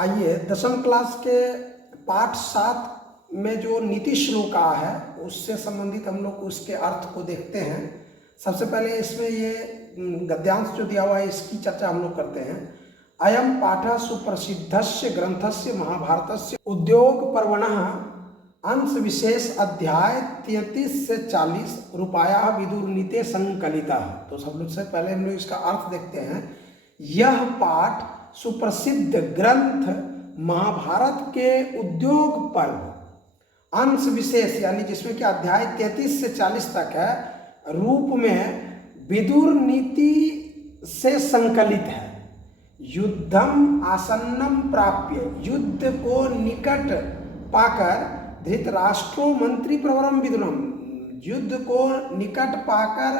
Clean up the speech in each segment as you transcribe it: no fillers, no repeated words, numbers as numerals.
आइए 10वीं क्लास के पाठ 7 में जो नीति श्लोका है उससे संबंधित हम लोग उसके अर्थ को देखते हैं। सबसे पहले इसमें ये गद्यांश जो दिया हुआ है इसकी चर्चा हम लोग करते हैं। अयम पाठ सुप्रसिद्धस्य ग्रंथस्य महाभारतस्य उद्योग पर्वणः अंश विशेष अध्याय 33 से 40 रूपाया विदुर नीते संकलिता। तो सब लोग से पहले हम लोग इसका अर्थ देखते हैं। यह पाठ सुप्रसिद्ध ग्रंथ महाभारत के उद्योग पर्व अंश विशेष यानी जिसमें कि अध्याय 33 से 40 तक है रूप में विदुर नीति से संकलित है। युद्धम आसन्नम प्राप्य युद्ध को निकट पाकर धृतराष्ट्रो मंत्री प्रवरम विदुरम युद्ध को निकट पाकर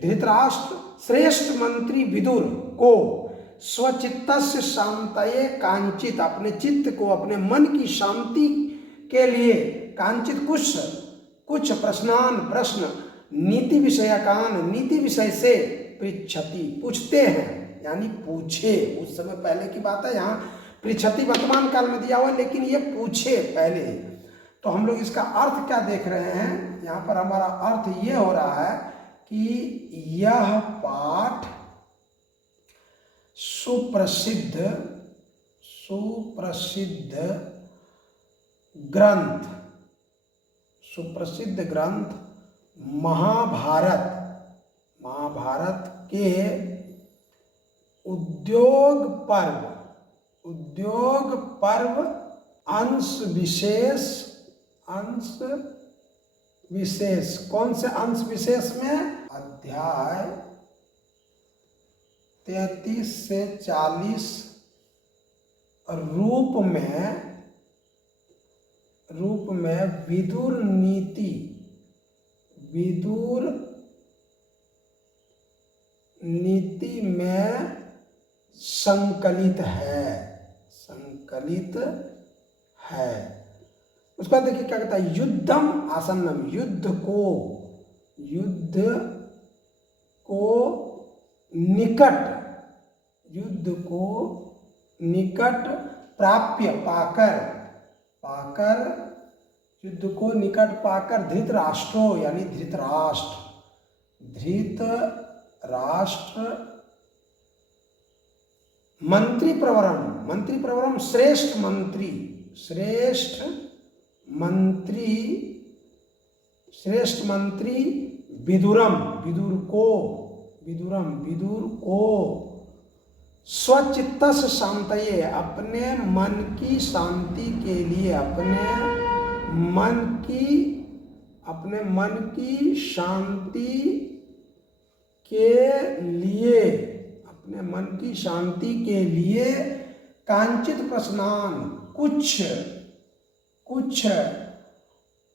धृतराष्ट्र श्रेष्ठ मंत्री विदुर को स्वचित्तस्य शांतये कांचित अपने चित्त को अपने मन की शांति के लिए कांचित कुछ प्रश्न नीति विषयकान नीति विषय से पृच्छति पूछते हैं यानी पूछे। उस समय पहले की बात है, यहाँ पृच्छति वर्तमान काल में दिया हुआ है लेकिन ये पूछे पहले। तो हम लोग इसका अर्थ क्या देख रहे हैं, यहाँ पर हमारा अर्थ ये हो रहा है कि यह पाठ सुप्रसिद्ध ग्रंथ महाभारत के उद्योग पर्व अंश विशेष कौन से अंश विशेष में अध्याय 33 से 40 रूप में विदुर नीति में संकलित है। उसका देखिए क्या कहता है, युद्धम आसन्नम युद्ध को निकट प्राप्य पाकर युद्ध को निकट पाकर धृतराष्ट्रो यानी धृतराष्ट्र मंत्री प्रवरम श्रेष्ठ मंत्री विदुर को स्वचित्त शांतये अपने मन की शांति के लिए अपने मन की शांति के लिए कांचित प्रश्नान कुछ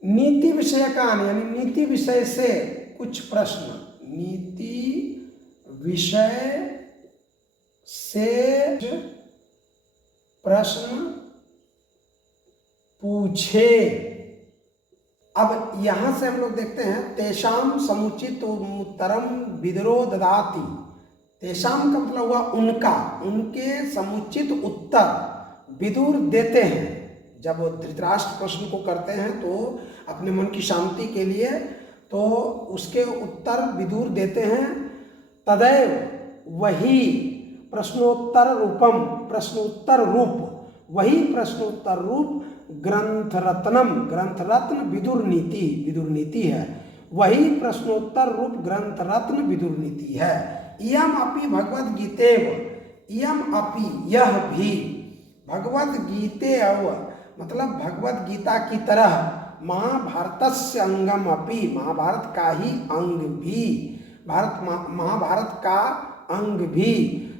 नीति विषयकान यानी नीति विषय से कुछ प्रश्न पूछे। अब यहां से हम लोग देखते हैं तेषाम समुचित उत्तरम विदुरो ददाति। तेषाम का मतलब हुआ उनके समुचित उत्तर विदुर देते हैं। जब धृतराष्ट्र प्रश्न को करते हैं तो अपने मन की शांति के लिए तो उसके उत्तर विदुर देते हैं। तदैव वही प्रश्नोत्तर रूप ग्रंथ रत्न विदुर नीति है। वही प्रश्नोत्तर रूप ग्रंथ रत्न विदुर नीति है। इयम अपि भगवद्गीतेव इयम अपि यह भी भगवद्गीतेव मतलब भगवद गीता की तरह महाभारतस्य अंगम अपि महाभारत का ही अंग भी महाभारत का अंग भी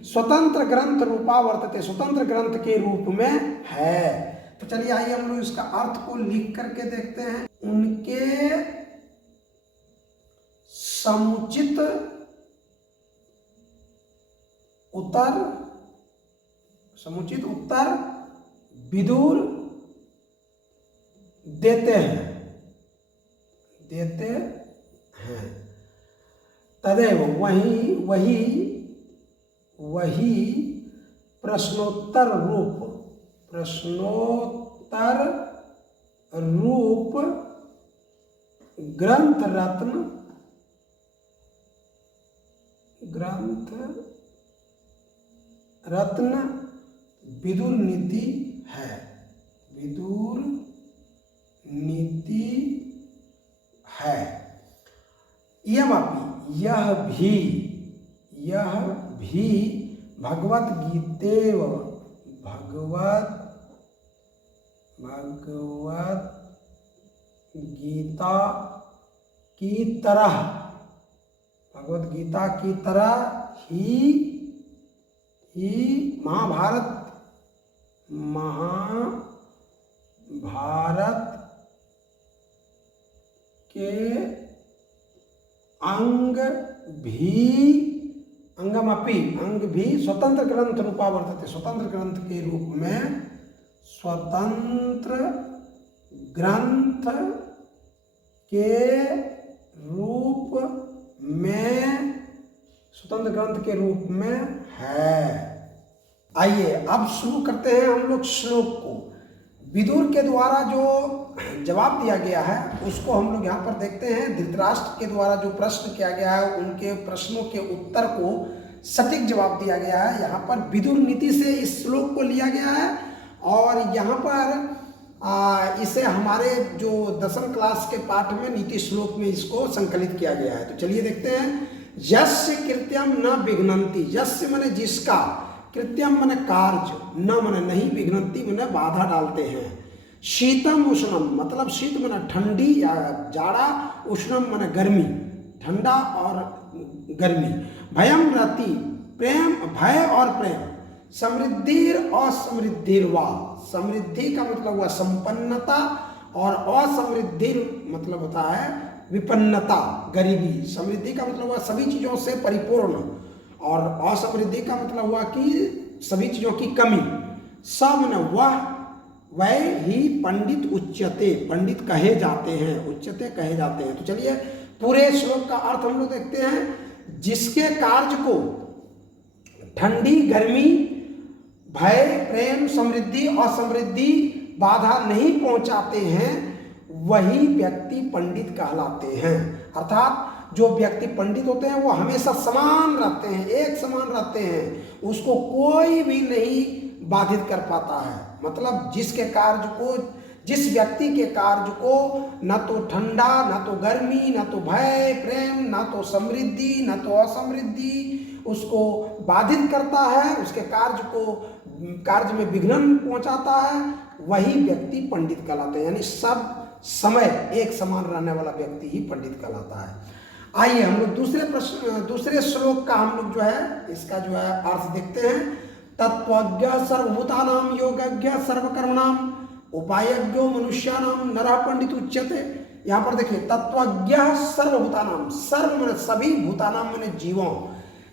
स्वतंत्र ग्रंथ रूपा वर्तते स्वतंत्र ग्रंथ के रूप में है। तो चलिए आइए हम लोग इसका अर्थ को लिख करके देखते हैं। उनके समुचित उत्तर विदुर देते हैं। तदेव वही प्रश्नोत्तर रूप प्रश्नोत्तर रूप ग्रंथ रत्न विदुर नीति है। विदुर नीति है। यह भी भगवत गीता की तरह ही महाभारत के अंग भी स्वतंत्र ग्रंथ रूपा वर्तते। स्वतंत्र ग्रंथ के रूप में स्वतंत्र ग्रंथ के रूप में है। आइए अब शुरू करते हैं हम लोग श्लोक को। विदुर के द्वारा जो जवाब दिया गया है उसको हम लोग यहाँ पर देखते हैं। धृतराष्ट्र के द्वारा जो प्रश्न किया गया है उनके प्रश्नों के उत्तर को सटीक जवाब दिया गया है। यहाँ पर विदुर नीति से इस श्लोक को लिया गया है और यहाँ पर इसे हमारे जो 10वीं क्लास के पाठ में नीति श्लोक में इसको संकलित किया गया है। तो चलिए देखते हैं। यस्य कृत्यम न विघ्नन्ति, यस्य माने जिसका, कृत्यम माने कार्य, न माने नहीं, विघ्नन्ति माने बाधा डालते हैं। शीतम उष्णम मतलब शीत माने ठंडी या जाड़ा, उष्णम माने गर्मी, ठंडा और गर्मी। भयम रति प्रेम, भय और प्रेम। समृद्धिर असमृद्धिर्वा, समृद्धि का मतलब हुआ संपन्नता और असमृद्धिर मतलब होता है विपन्नता, गरीबी। समृद्धि का मतलब हुआ सभी चीजों से परिपूर्ण और असमृद्धि का मतलब हुआ कि सभी चीजों की कमी। सब न वह ही पंडित उच्यते, पंडित कहे जाते हैं, उच्यते कहे जाते हैं। तो चलिए पूरे श्लोक का अर्थ हम लोग देखते हैं। जिसके कार्य को ठंडी गर्मी, भय प्रेम, समृद्धि असमृद्धि बाधा नहीं पहुंचाते हैं वही व्यक्ति पंडित कहलाते हैं। अर्थात जो व्यक्ति पंडित होते हैं वो हमेशा समान रहते हैं, एक समान रहते हैं, उसको कोई भी नहीं बाधित कर पाता है। मतलब जिस व्यक्ति के कार्य को न तो ठंडा, न तो गर्मी, न तो भय प्रेम, न तो समृद्धि, न तो असमृद्धि उसको बाधित करता है, उसके कार्य में विघ्न पहुंचाता है, वही व्यक्ति पंडित कहलाते हैं। यानी सब समय एक समान रहने वाला व्यक्ति ही पंडित कहलाता है। आइए हम लोग दूसरे श्लोक का हम लोग जो है इसका जो है अर्थ देखते हैं। तत्वज्ञ सर्वभूतानां योगज्ञ सर्वकर्मणां उपायज्ञो मनुष्याणां नरः पंडित उच्यते। यहाँ पर देखिए तत्वज्ञ सर्वभूतानां, सर्व माने सभी, भूतानां माने जीवों,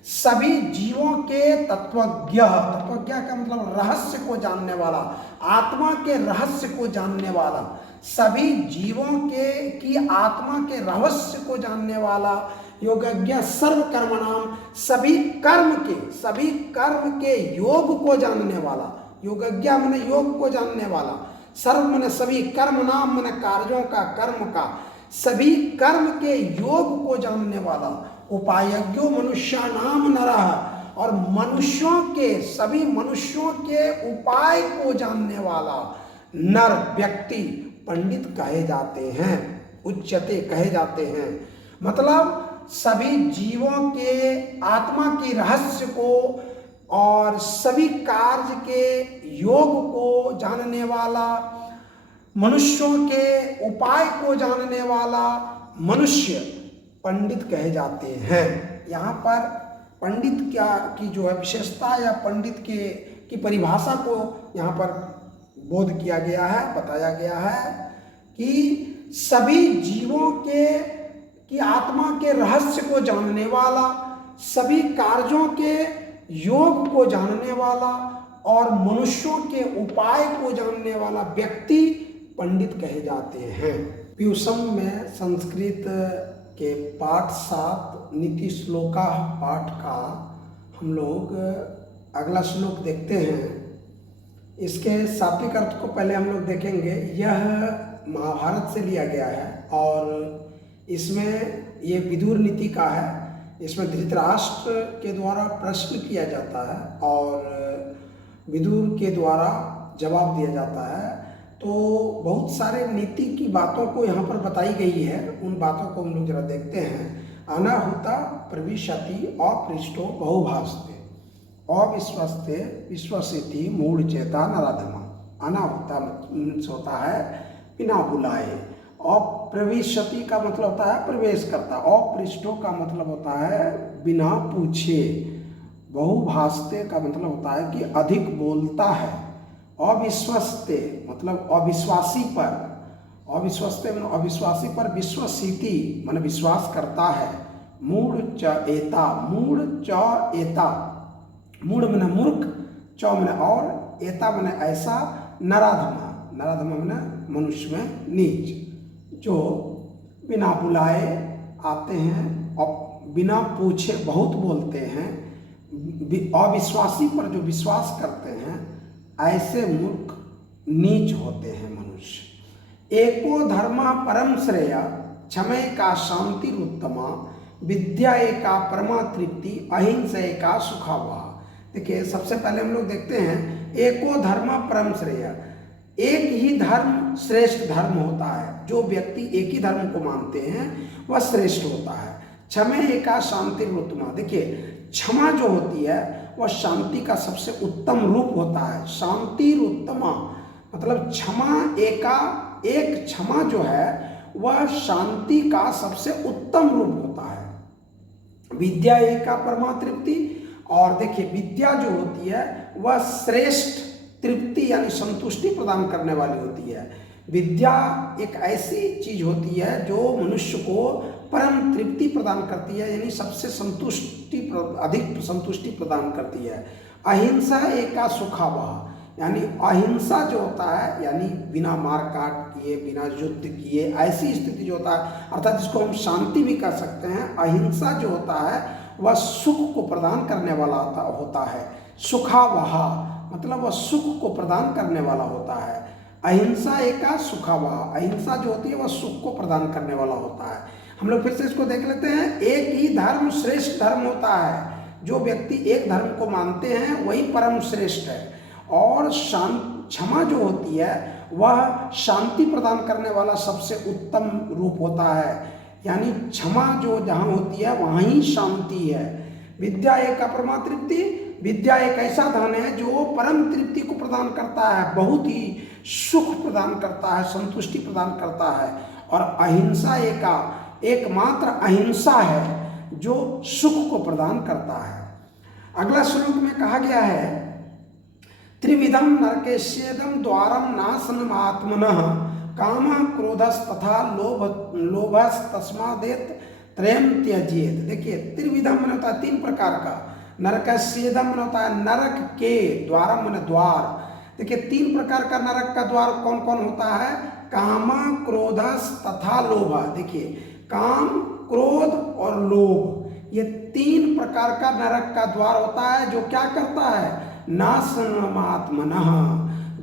सभी जीवों के तत्वज्ञ, तत्वज्ञ का मतलब रहस्य को जानने वाला, आत्मा के रहस्य को जानने वाला, सभी जीवों की आत्मा के रहस्य को जानने वाला। योगज्ञ सर्व कर्मणाम, सभी कर्म के योग को जानने वाला। योगज्ञ माने योग को जानने वाला, सर्व माने सभी, कर्म नाम माने कार्यों का, कर्म का, सभी कर्म के योग को जानने वाला। उपायज्ञो मनुष्याणाम नरः, और मनुष्यों के, सभी मनुष्यों के उपाय को जानने वाला नर व्यक्ति पंडित कहे जाते हैं, उच्यते कहे जाते हैं। मतलब सभी जीवों के आत्मा की रहस्य को और सभी कार्य के योग को जानने वाला, मनुष्यों के उपाय को जानने वाला मनुष्य पंडित कहे जाते हैं। यहाँ पर पंडित की जो है विशेषता या पंडित की परिभाषा को यहाँ पर बोध किया गया है, बताया गया है कि सभी जीवों की आत्मा के रहस्य को जानने वाला, सभी कार्यों के योग को जानने वाला और मनुष्यों के उपाय को जानने वाला व्यक्ति पंडित कहे जाते हैं। प्यूसम में संस्कृत के पाठ 7 नीति श्लोका पाठ का हम लोग अगला श्लोक देखते हैं। इसके शाब्दिक अर्थ को पहले हम लोग देखेंगे। यह महाभारत से लिया गया है और इसमें ये विदुर नीति का है। इसमें धृतराष्ट्र के द्वारा प्रश्न किया जाता है और विदुर के द्वारा जवाब दिया जाता है। तो बहुत सारे नीति की बातों को यहाँ पर बताई गई है, उन बातों को हम लोग जरा देखते हैं। अनाहुता प्रविशति अपृष्टो बहुभास्ते अविश्वस्ते विश्वसिति मूढ़ चेता नराधमा। अनाहुता होता है बिना बुलाए, अप्रविशति का मतलब होता है प्रवेश करता, अपृष्टो का मतलब होता है बिना पूछे, बहुभास्ते का मतलब होता है कि अधिक बोलता है, अविश्वस्ते मतलब अविश्वासी पर, अविश्वस्ते मतलब अविश्वासी पर, विश्वसिति मतलब विश्वास करता है, मूढ़ च एता, मूढ़ च एता, मूढ़ मने मूर्ख, च मने और, एता मने ऐसा, नराधमा, नराधमा मने मनुष्य में नीच, जो बिना बुलाए आते हैं और बिना पूछे बहुत बोलते हैं, अविश्वासी पर जो विश्वास करते हैं, ऐसे मूर्ख नीच होते हैं मनुष्य। एको धर्मा परम श्रेय क्षमय का शांति उत्तमा विद्या एका परमा तृप्ति अहिंसा एका सुखावा। देखिए सबसे पहले हम लोग देखते हैं एको धर्मा परम श्रेय, एक ही धर्म श्रेष्ठ धर्म होता है। जो व्यक्ति एक ही धर्म को मानते हैं वह श्रेष्ठ होता है। क्षमय एका शांति उत्तमा, देखिए क्षमा जो होती है वह शांति का सबसे उत्तम रूप होता है। शांति उत्तमा मतलब क्षमा एका, एक क्षमा जो है वह शांति का सबसे उत्तम रूप होता है। विद्या एका परमा तृप्ति, और देखिए विद्या जो होती है वह श्रेष्ठ तृप्ति यानी संतुष्टि प्रदान करने वाली होती है। विद्या एक ऐसी चीज होती है जो मनुष्य को परम तृप्ति प्रदान करती है, यानी सबसे संतुष्टि, अधिक संतुष्टि प्रदान करती है। अहिंसा एका सुखावा, यानी अहिंसा जो होता है यानी बिना मार काट किए, बिना युद्ध किए, ऐसी स्थिति जो होता है, अर्थात जिसको हम शांति भी कह सकते हैं। अहिंसा जो होता है वह सुख को प्रदान करने वाला होता है। सुखावहा मतलब वह सुख को प्रदान करने वाला होता है। अहिंसा एका सुखावहा, अहिंसा जो होती है वह सुख को प्रदान करने वाला होता है। हम लोग फिर से इसको देख लेते हैं। एक ही धर्म श्रेष्ठ धर्म होता है। जो व्यक्ति एक धर्म को मानते हैं वही परम श्रेष्ठ है। और क्षमा जो होती है वह शांति प्रदान करने वाला सबसे उत्तम रूप होता है, यानी क्षमा जो जहाँ होती है वहाँ ही शांति है। विद्या एक अपरमा तृप्ति, विद्या एक ऐसा धन है जो परम तृप्ति को प्रदान करता है, बहुत ही सुख प्रदान करता है, संतुष्टि प्रदान करता है। और अहिंसा एकमात्र अहिंसा है जो सुख को प्रदान करता है। अगला श्लोक में कहा गया है त्रिविधम नरकेश्येदम द्वारम नाशनम आत्मनः काम क्रोधस तथा लोभस तस्मादेत त्रयम त्यजेत। देखिए त्रिविधम मन होता है तीन प्रकार का, नरकस्येदम मन होता है नरक के, द्वारम मन द्वार। देखिए तीन प्रकार का नरक का द्वार कौन कौन होता है, काम क्रोधस तथा लोभ। देखिए काम, क्रोध और लोभ, ये तीन प्रकार का नरक का द्वार होता है जो क्या करता है, नाशनमात्मनः,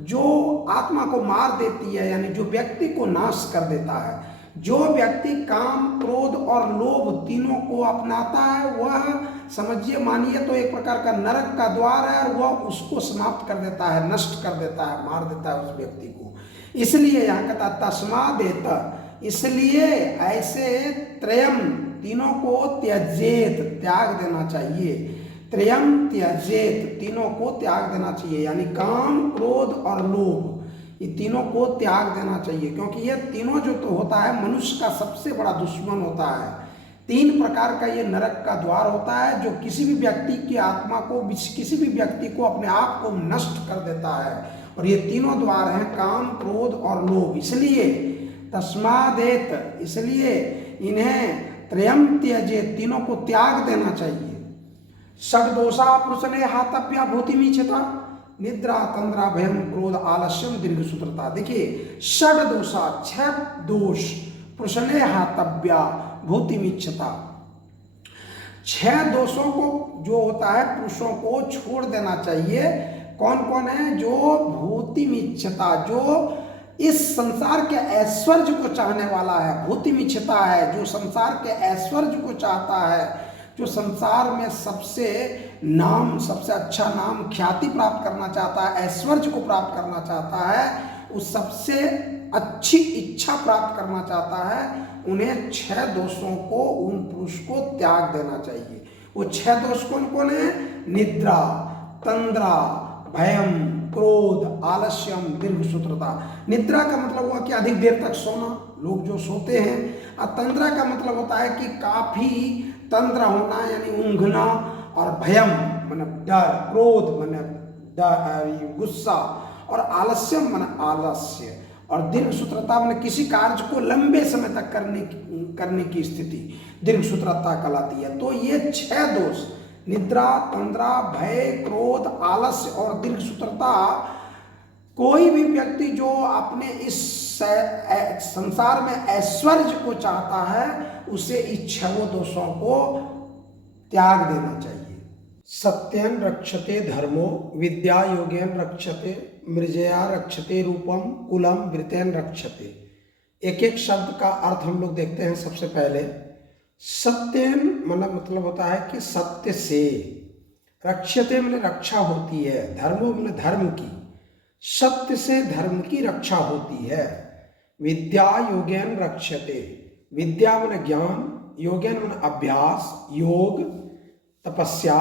जो आत्मा को मार देती है, यानी जो व्यक्ति को नाश कर देता है। जो व्यक्ति काम, क्रोध और लोभ तीनों को अपनाता है वह समझिए मानिए तो एक प्रकार का नरक का द्वार है, और वह उसको समाप्त कर देता है, नष्ट कर देता है, मार देता है उस व्यक्ति को। इसलिए यहाँ कहता तस्मादेत, इसलिए ऐसे त्रयम तीनों को त्यजेत, त्याग देना चाहिए। त्रयम त्यजेत, तीनों को त्याग देना चाहिए, यानी काम, क्रोध और लोभ, ये तीनों को त्याग देना चाहिए, क्योंकि ये तीनों जो तो होता है मनुष्य का सबसे बड़ा दुश्मन होता है। तीन प्रकार का ये नरक का द्वार होता है जो किसी भी व्यक्ति की आत्मा को, किसी भी व्यक्ति को, अपने आप को नष्ट कर देता है। और ये तीनों द्वार हैं काम, क्रोध और लोभ। इसलिए तस्मादेत, इसलिए इन्हें त्रयम त्यजेत, तीनों को त्याग देना चाहिए। षड्दोषा पुरुषने हातव्या भूतिमीक्षता, निद्रा, तंद्रा, भयम, क्रोध, आलस्यम, दीर्घ सूत्रता। देखिए षड दोषा, छह दोष, पुरुषने हातव्या भूतिमीक्षता, छह दोषों को जो होता है पुरुषों को छोड़ देना चाहिए। कौन कौन है? जो भूतिमिच्छता, जो इस संसार के ऐश्वर्य को चाहने वाला है, भूतिमिच्छता है, जो संसार के ऐश्वर्य को चाहता है, जो संसार में सबसे नाम, सबसे अच्छा नाम, ख्याति प्राप्त करना चाहता है, ऐश्वर्य को प्राप्त करना चाहता है, उस सबसे अच्छी इच्छा प्राप्त करना चाहता है, उन्हें 6 दोषों को, उन पुरुष को त्याग देना चाहिए। वो 6 दोष कौन कौन है? निद्रा, तंद्रा, भयम, क्रोध, आलस्यम, दीर्घसूत्रता। निद्रा का मतलब हुआ कि अधिक देर तक सोना, लोग जो सोते हैं। और तंद्रा का मतलब होता है कि काफी तंद्रा होना यानी ऊंघना। और भयम मतलब डर, क्रोध मतलब गुस्सा, और आलस्यम मतलब आलस्य, और दीर्घसूत्रता मतलब किसी कार्य को लंबे समय तक करने की स्थिति दीर्घसूत्रता कहलाती है। तो ये 6 दोष, निद्रा, तंद्रा, भय, क्रोध, आलस्य और दीर्घसूत्रता, कोई भी व्यक्ति जो अपने इस संसार में ऐश्वर्य को चाहता है, उसे इस 6 दोषों को त्याग देना चाहिए। सत्यं रक्षते धर्मो, विद्या योगेन रक्षते, मृजया रक्षते रूपम, कुलम वृतेन रक्षते। एक एक शब्द का अर्थ हम लोग देखते हैं। सबसे पहले सत्यम मतलब होता है कि सत्य से, रक्षते मतलब रक्षा होती है, धर्मो मतलब धर्म की, सत्य से धर्म की रक्षा होती है। विद्या योगेन रक्षते, विद्या मतलब ज्ञान, योगेन मतलब अभ्यास, योग, तपस्या,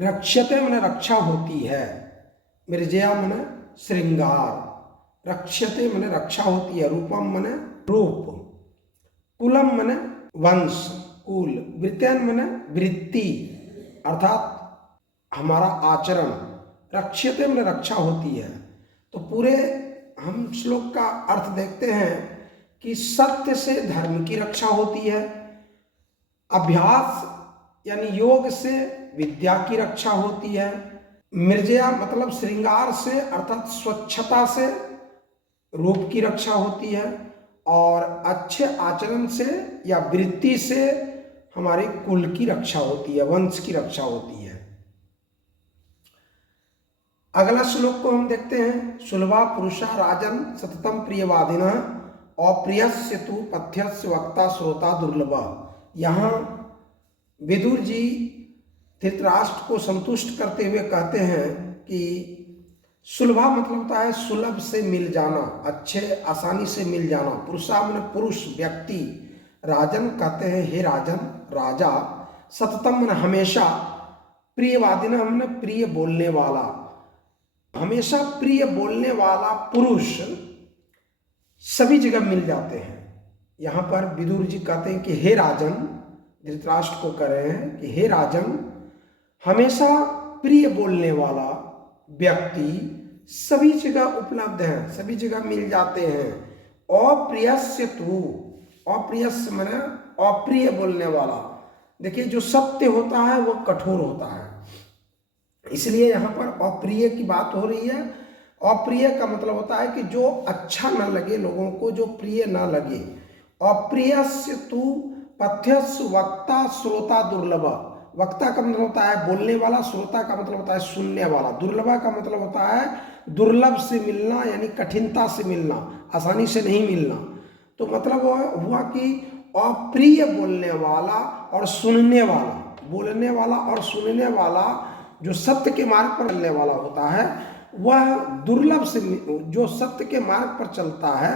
रक्षते मतलब रक्षा होती है। मृजया मन श्रृंगार, रक्षते मन रक्षा होती है। रूपम मन रूप, कुलम मन वंश, कुल, वृत्तेन मन वृत्ति अर्थात हमारा आचरण, रक्षते मन रक्षा होती है। तो पूरे हम श्लोक का अर्थ देखते हैं कि सत्य से धर्म की रक्षा होती है, अभ्यास यानी योग से विद्या की रक्षा होती है, मृजया मतलब श्रृंगार से अर्थात स्वच्छता से रूप की रक्षा होती है, और अच्छे आचरण से या वृत्ति से हमारे कुल की रक्षा होती है, वंश की रक्षा होती है। अगला श्लोक को हम देखते हैं। सुलभा पुरुषा राजन सततम प्रियवादिना, अप्रियस्य तु पथ्यस्य वक्ता श्रोता दुर्लभा। यहाँ विदुर जी धृतराष्ट्र को संतुष्ट करते हुए कहते हैं कि सुलभा मतलब होता है सुलभ से मिल जाना, अच्छे आसानी से मिल जाना। पुरुषा मतलब पुरुष व्यक्ति, राजन कहते हैं हे राजन राजा, सततम मतलब हमेशा, प्रियवादिना मतलब प्रिय बोलने वाला, हमेशा प्रिय बोलने वाला पुरुष सभी जगह मिल जाते हैं। यहाँ पर विदुर जी कहते हैं कि हे राजन, धृतराष्ट्र को कह रहे हैं कि हे राजन, हमेशा प्रिय बोलने वाला व्यक्ति सभी जगह उपलब्ध है, सभी जगह मिल जाते हैं। अप्रियस्य तु, अप्रियस्य माने अप्रिय बोलने वाला। देखिए जो सत्य होता है वो कठोर होता है, इसलिए यहाँ पर अप्रिय की बात हो रही है। अप्रिय का मतलब होता है कि जो अच्छा न लगे लोगों को, जो प्रिय न लगे। अप्रियस्य तु पथ्यस्य वक्ता श्रोता दुर्लभ। वक्ता का मतलब होता है बोलने वाला, श्रोता का मतलब होता है सुनने वाला, दुर्लभा का मतलब होता है दुर्लभ से मिलना यानी कठिनता से मिलना, आसानी से नहीं मिलना। तो मतलब हुआ कि अप्रिय बोलने वाला और सुनने वाला, बोलने वाला और सुनने वाला जो सत्य के मार्ग पर चलने वाला होता है वह दुर्लभ से, जो सत्य के मार्ग पर चलता है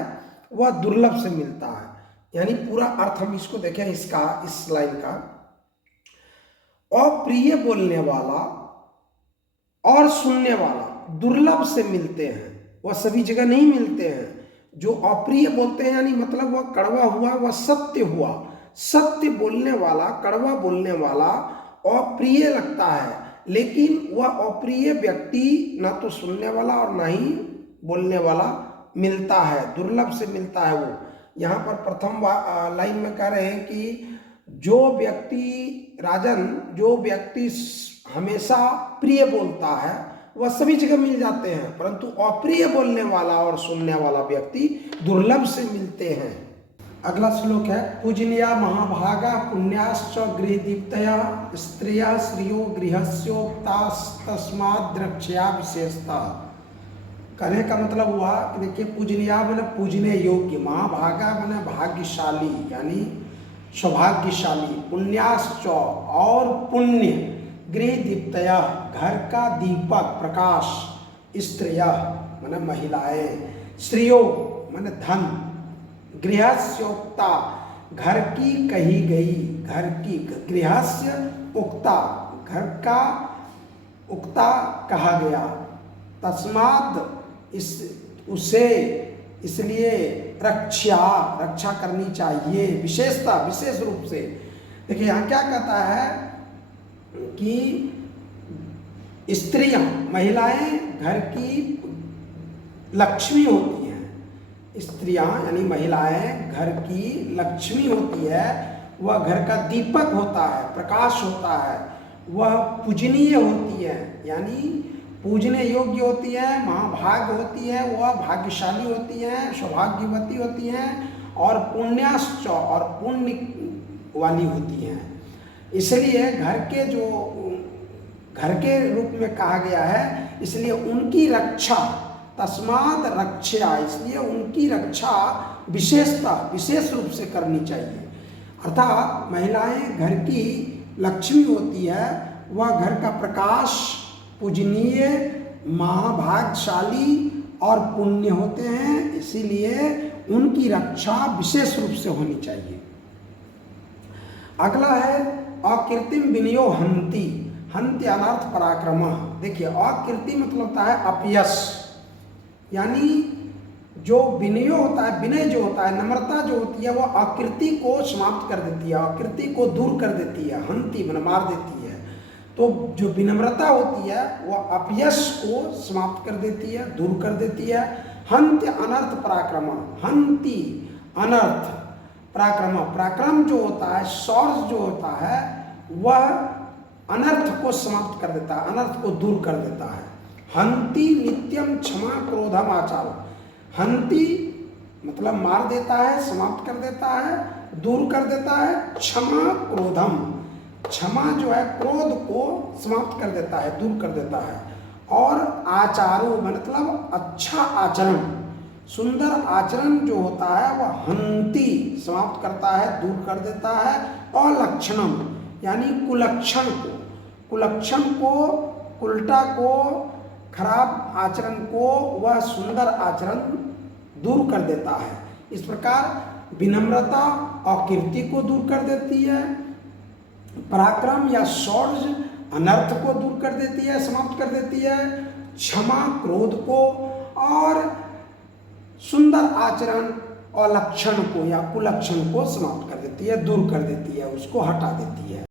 वह दुर्लभ से मिलता है। यानी पूरा अर्थ हम इसको देखें इसका, इस लाइन का, अप्रिय बोलने वाला और सुनने वाला दुर्लभ से मिलते हैं, वह सभी जगह नहीं मिलते हैं। जो अप्रिय बोलते हैं यानी मतलब वह कड़वा हुआ, वह सत्य हुआ। सत्य बोलने वाला, कड़वा बोलने वाला अप्रिय लगता है, लेकिन वह अप्रिय व्यक्ति ना तो सुनने वाला और ना ही बोलने वाला मिलता है, दुर्लभ से मिलता है वो। यहाँ पर प्रथम लाइन में कह रहे हैं कि जो व्यक्ति राजन, जो व्यक्ति हमेशा प्रिय बोलता है वह सभी जगह मिल जाते हैं, परंतु अप्रिय बोलने वाला और सुनने वाला व्यक्ति दुर्लभ से मिलते हैं। अगला श्लोक है पूजनीया महाभागा पुण्याश्च गृहदीप्तया स्त्रियः श्रियो गृहस्योक्तास्तस्माद् द्रक्ष्या विशेषता। कहने का मतलब हुआ कि देखिए पूजनीया मैंने पूजने योग्य, महाभागा मैंने भाग्यशाली यानी सौभाग्यशाली, पुण्याश्च और पुण्य, गृहदीप्तया घर का दीपक प्रकाश, स्त्रियः मैंने महिलाएं, श्रियो मैंने धन, गृहस्योक्ता घर की कही गई, घर की, गृहस्य उक्ता घर का उक्ता कहा गया, तस्माद् इस उसे इसलिए रक्षा करनी चाहिए, विशेषता विशेष रूप से। देखिए यहाँ क्या कहता है कि स्त्रियां महिलाएं घर की लक्ष्मी होती हैं, स्त्रियां यानी महिलाएं घर की लक्ष्मी होती है, वह घर का दीपक होता है, प्रकाश होता है, वह पूजनीय होती है यानी पूजने योग्य होती है, महाभाग होती है, वह भाग्यशाली होती है, सौभाग्यवती होती हैं और पुण्याश्च और पुण्य वाली होती हैं। इसलिए घर के रूप में कहा गया है, इसलिए उनकी रक्षा, तस्माद रक्षा, इसलिए उनकी रक्षा विशेषता विशेष रूप से करनी चाहिए। अर्थात महिलाएं घर की लक्ष्मी होती है, वह घर का प्रकाश, पूजनीय, महाभाग्यशाली और पुण्य होते हैं, इसीलिए उनकी रक्षा विशेष रूप से होनी चाहिए। अगला है अकीर्तिम विनयो हंति, हंति अनर्थ पराक्रम। देखिए अकीर्ति मतलब होता है अपयश, यानी जो विनयो होता है, विनय जो होता है, नम्रता जो होती है, वह अकीर्ति को समाप्त कर देती है, अकीर्ति को दूर कर देती है, हंति मन मार देती है। तो जो विनम्रता होती है वह अपयश को समाप्त कर देती है, दूर कर देती है। हंति अनर्थ पराक्रम, हंति अनर्थ पराक्रम, पराक्रम जो होता है, शौर्य जो होता है, वह अनर्थ को समाप्त कर देता है, अनर्थ को दूर कर देता है। हंति नित्यम क्षमा क्रोधम आचारो, हंति मतलब मार देता है, समाप्त कर देता है, दूर कर देता है। क्षमा क्रोधम, क्षमा जो है क्रोध को समाप्त कर देता है, दूर कर देता है। और आचारो मतलब अच्छा आचरण, सुंदर आचरण जो होता है वह हंति समाप्त करता है, दूर कर देता है। और लक्षणम यानी कुलक्षण को, कुलक्षण को, उल्टा को, खराब आचरण को वह सुंदर आचरण दूर कर देता है। इस प्रकार विनम्रता अकीर्ति को दूर कर देती है, पराक्रम या शौर्य अनर्थ को दूर कर देती है, समाप्त कर देती है, क्षमा क्रोध को, और सुंदर आचरण और लक्षण को या कुलक्षण को समाप्त कर देती है, दूर कर देती है, उसको हटा देती है।